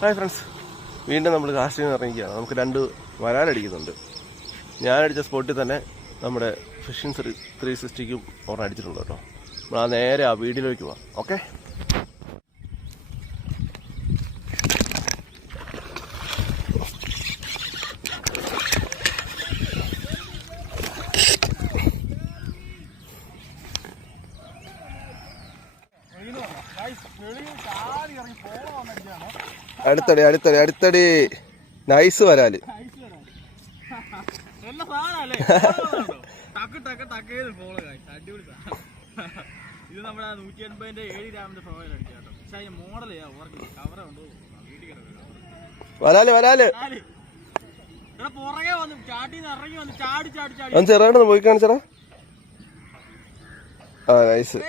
Hi friends, വീണ്ടും നമ്മൾ കാസ്റ്റിൽ നിന്ന് ഇറങ്ങിക്കുകയാണ്. നമുക്ക് 2 വരാലടിക്കുന്നുണ്ട്. ഞാനടിച്ച സ്പോട്ടിൽ തന്നെ നമ്മുടെ ഫിഷിംഗ് 360ക്കും ഒരെണ്ണം അടിച്ചിട്ടുണ്ട് കേട്ടോ. നമ്മൾ നേരെ ആ വീഡിയോയിലേക്ക് പോവാം. ഓക്കെ, അടുത്തടി നൈസ് വരാല്. ഇത് നമ്മുടെ 180 7 ഗ്രാമിന്റെ ഫ്രോയിൽ അടിച്ചാട്ടോ. പക്ഷേ ഈ മോഡൽ കവറുണ്ട്, വരാല് പുറകെ വന്ന് ചാട്ടിന്ന് ഇറങ്ങി വന്ന് ചാടി ചെറുതായിട്ട് പോയി കാണിച്ചടാ. നൈസ്.